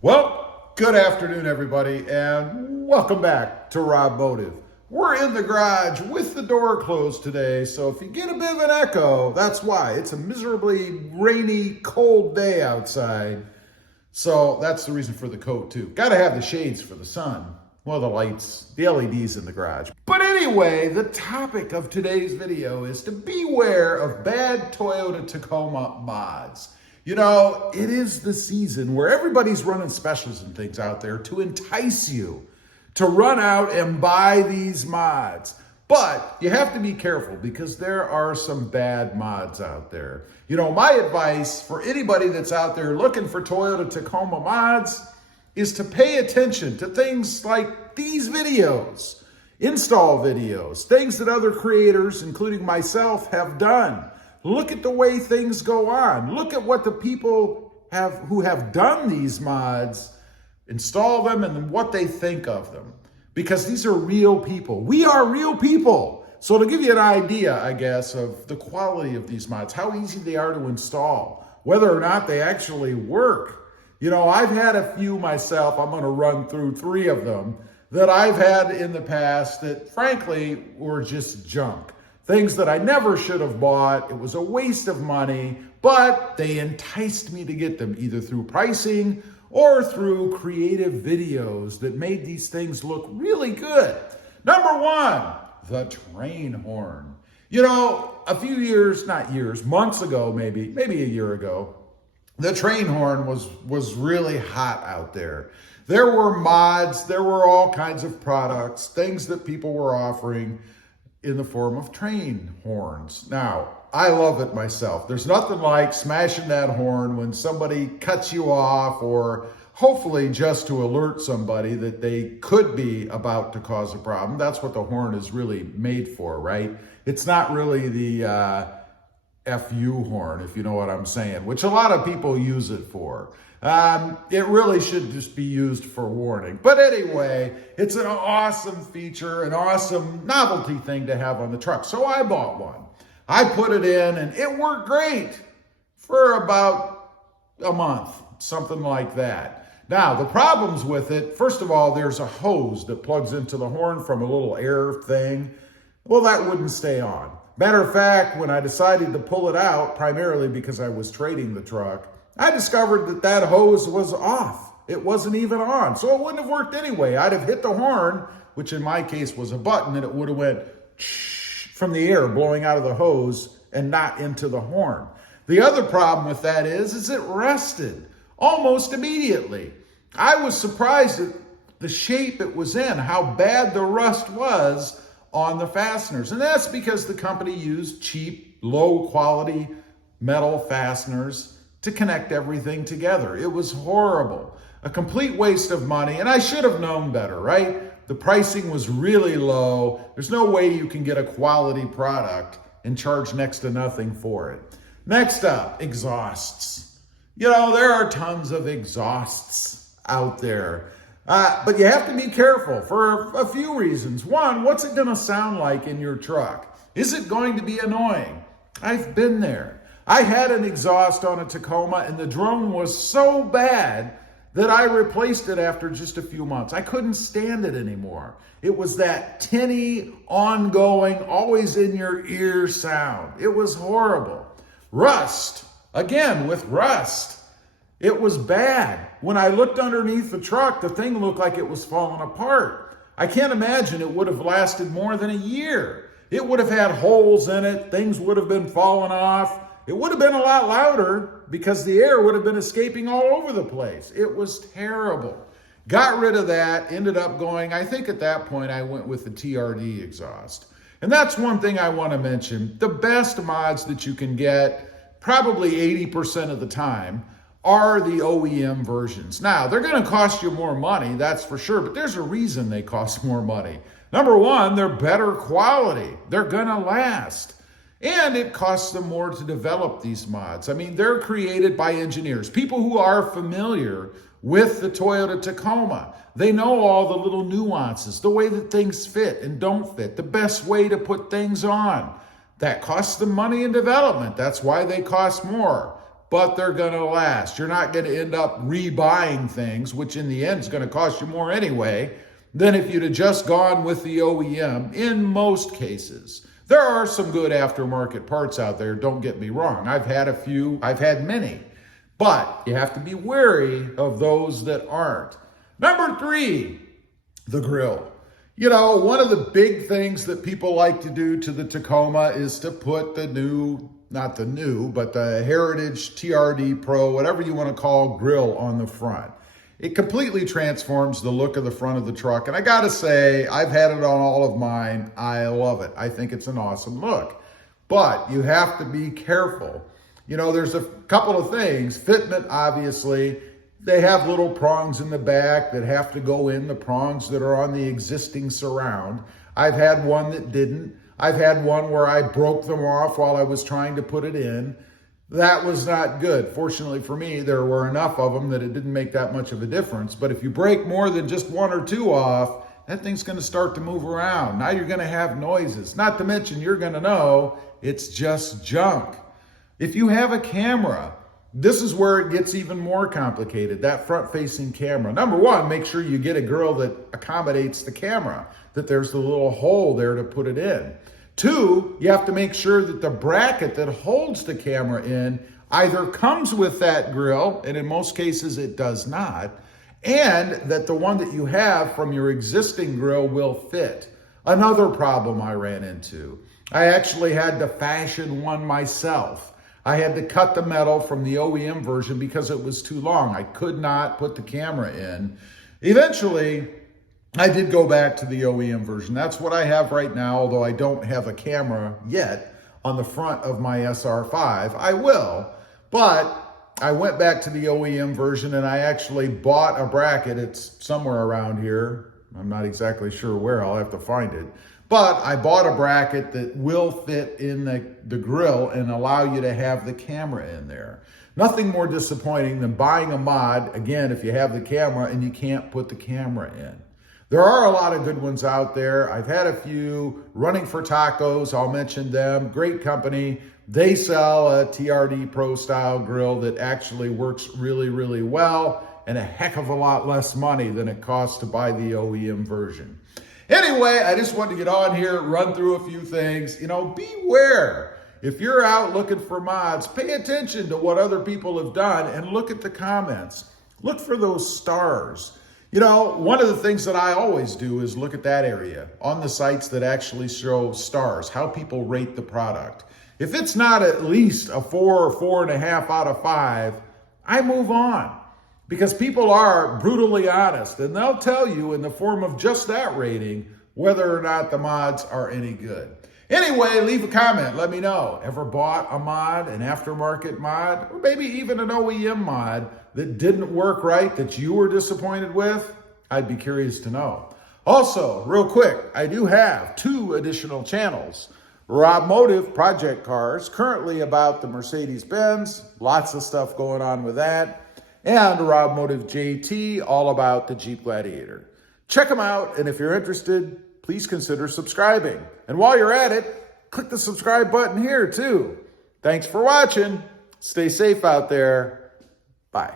Well, good afternoon, everybody, and welcome back to Robmotive. We're in the garage with the door closed today, so if you get a bit of an echo, that's why. It's a miserably rainy, cold day outside, so that's the reason for the coat, too. Got to have the shades for the sun. Well, the lights, the LEDs in the garage. But anyway, the topic of today's video is to beware of bad Toyota Tacoma mods. You know, it is the season where everybody's running specials and things out there to entice you to run out and buy these mods. But you have to be careful because there are some bad mods out there. You know, my advice for anybody that's out there looking for Toyota Tacoma mods is to pay attention to things like these videos, install videos, things that other creators, including myself, have done. Look at the way things go on. Look at what the people who have done these mods, install them, and what they think of them. Because these are real people. We are real people. So to give you an idea, I guess, of the quality of these mods, how easy they are to install, whether or not they actually work. You know, I've had a few myself. I'm going to run through 3 of them that I've had in the past that, frankly, were just junk. Things that I never should have bought. It was a waste of money, but they enticed me to get them either through pricing or through creative videos that made these things look really good. Number 1, the train horn. You know, a few years, not years, months ago, maybe a year ago, the train horn was really hot out there. There were mods, there were all kinds of products, things that people were offering in the form of train horns. Now, I love it myself. There's nothing like smashing that horn when somebody cuts you off, or hopefully just to alert somebody that they could be about to cause a problem. That's what the horn is really made for, right? It's not really the FU horn, if you know what I'm saying, which a lot of people use it for. It really should just be used for warning. But anyway, it's an awesome feature, an awesome novelty thing to have on the truck. So I bought one. I put it in and it worked great for about a month, something like that. Now, the problems with it, first of all, there's a hose that plugs into the horn from a little air thing. Well, that wouldn't stay on. Matter of fact, when I decided to pull it out, primarily because I was trading the truck, I discovered that that hose was off. It wasn't even on, so it wouldn't have worked anyway. I'd have hit the horn, which in my case was a button, and it would have went from the air blowing out of the hose and not into the horn. The other problem with that is it rusted almost immediately. I was surprised at the shape it was in, how bad the rust was on the fasteners. And that's because the company used cheap, low quality metal fasteners to connect everything together. It was horrible, a complete waste of money, and I should have known better, right? The pricing was really low. There's no way you can get a quality product and charge next to nothing for it. Next up, exhausts. You know, there are tons of exhausts out there, but you have to be careful for a few reasons. One, what's it gonna sound like in your truck? Is it going to be annoying? I've been there. I had an exhaust on a Tacoma and the drone was so bad that I replaced it after just a few months. I couldn't stand it anymore. It was that tinny, ongoing, always in your ear sound. It was horrible. Rust, again with rust, it was bad. When I looked underneath the truck, the thing looked like it was falling apart. I can't imagine it would have lasted more than a year. It would have had holes in it, things would have been falling off. It would have been a lot louder because the air would have been escaping all over the place. It was terrible. Got rid of that, ended up going, I think at that point I went with the TRD exhaust. And that's one thing I want to mention. The best mods that you can get, probably 80% of the time, are the OEM versions. Now, they're going to cost you more money, that's for sure, but there's a reason they cost more money. Number one, they're better quality. They're going to last. And it costs them more to develop these mods. I mean, they're created by engineers, people who are familiar with the Toyota Tacoma. They know all the little nuances, the way that things fit and don't fit, the best way to put things on. That costs them money in development. That's why they cost more. but they're going to last. You're not going to end up rebuying things, which in the end is going to cost you more anyway than if you'd have just gone with the OEM in most cases. There are some good aftermarket parts out there, don't get me wrong. I've had a few, I've had many, but you have to be wary of those that aren't. Number 3, the grill. You know, one of the big things that people like to do to the Tacoma is to put the new, not the new, but the Heritage TRD Pro, whatever you want to call, grill on the front. It completely transforms the look of the front of the truck. And I gotta say, I've had it on all of mine. I love it. I think it's an awesome look. But you have to be careful. You know, there's a couple of things. Fitment, obviously. They have little prongs in the back that have to go in, the prongs that are on the existing surround. I've had one that didn't. I've had one where I broke them off while I was trying to put it in. That was not good. Fortunately for me, there were enough of them that it didn't make that much of a difference. But if you break more than just 1 or 2 off, that thing's going to start to move around. Now you're going to have noises. Not to mention you're going to know it's just junk. If you have a camera, this is where it gets even more complicated, that front-facing camera. Number 1, make sure you get a grill that accommodates the camera, that there's the little hole there to put it in. 2, you have to make sure that the bracket that holds the camera in either comes with that grill, and in most cases it does not, and that the one that you have from your existing grill will fit. Another problem I ran into, I actually had to fashion one myself. I had to cut the metal from the OEM version because it was too long. I could not put the camera in. Eventually, I did go back to the OEM version. That's what I have right now, although I don't have a camera yet on the front of my SR5. I will, but I went back to the OEM version and I actually bought a bracket. It's somewhere around here. I'm not exactly sure where. I'll have to find it. But I bought a bracket that will fit in the grill and allow you to have the camera in there. Nothing more disappointing than buying a mod, again, if you have the camera and you can't put the camera in. There are a lot of good ones out there. I've had a few. Running for Tacos, I'll mention them. Great company. They sell a TRD Pro style grill that actually works really, really well and a heck of a lot less money than it costs to buy the OEM version. Anyway, I just wanted to get on here, run through a few things. You know, beware. If you're out looking for mods, pay attention to what other people have done and look at the comments. Look for those stars. You know, one of the things that I always do is look at that area on the sites that actually show stars, how people rate the product. If it's not at least a 4 or 4.5 out of 5, I move on. Because people are brutally honest, and they'll tell you in the form of just that rating whether or not the mods are any good. Anyway, leave a comment. Let me know. Ever bought a mod, an aftermarket mod, or maybe even an OEM mod that didn't work right, that you were disappointed with? I'd be curious to know. Also, real quick, I do have 2 additional channels. Robmotive Project Cars, currently about the Mercedes-Benz. Lots of stuff going on with that. And Robmotive JT, all about the Jeep Gladiator. Check them out, and if you're interested, please consider subscribing. And while you're at it, click the subscribe button here too. Thanks for watching. Stay safe out there. Bye.